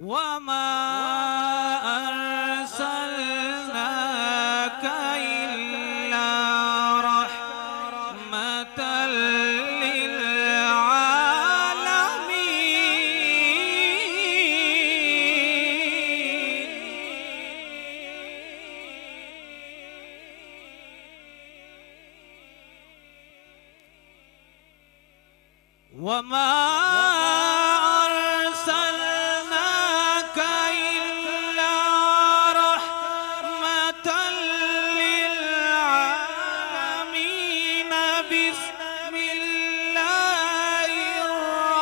وما أرسلناك إلا رحمة للعالمين. وما أرسلناك إلا رحمة للعالمين. بسم الله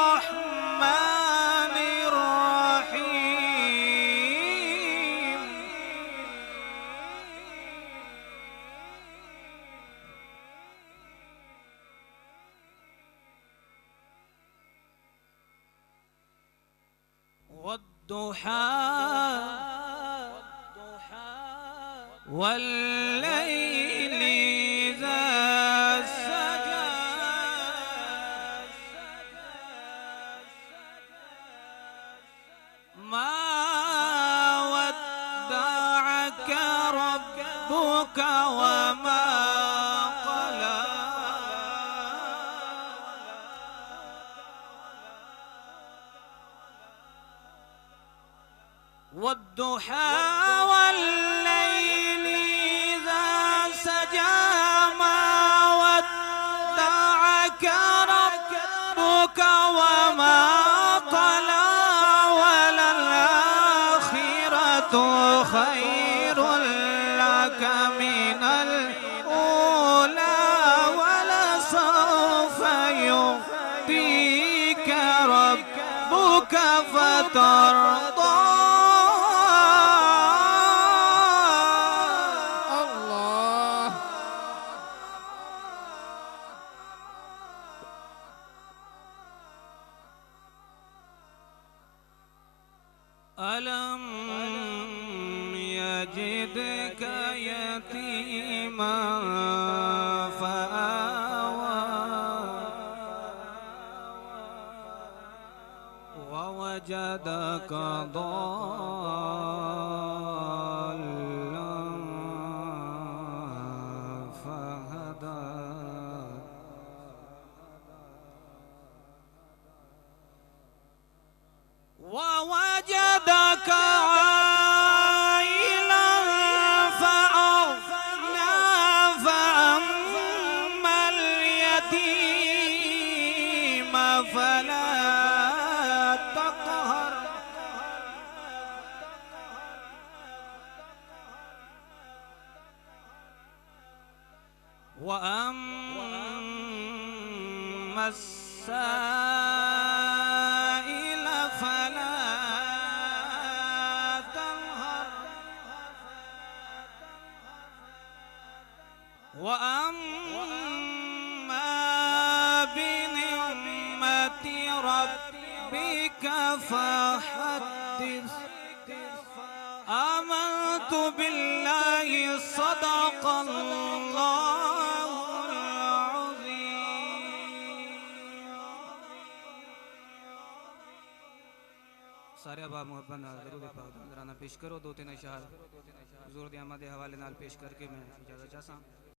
الرحمن الرحيم. والضحى والليل إذا سجى ما ودعك ربك وما قلى. والضحى والليل إذا سجى ما ودعك ربك وما قلى. وللآخرة خير لك من الأولى ولسوف يعطيك ربك فترضى. ألم يجدك يتيما فآوى ووجدك ضالا فهدى. ووجدك عائلا فأغنى. فأما اليتيم فلا تقهر. وأما السائل فلا تنهر. وأما بنعمة ربك فحدث. آمنت بالله صدق الله العظيم. सारे अहबाब मुहब्बत ज़रूर पाक पेश करो। दो तीन अशआर ज़ोर दे हवाले नाल पेश करके मैं इजाज़त चाहता।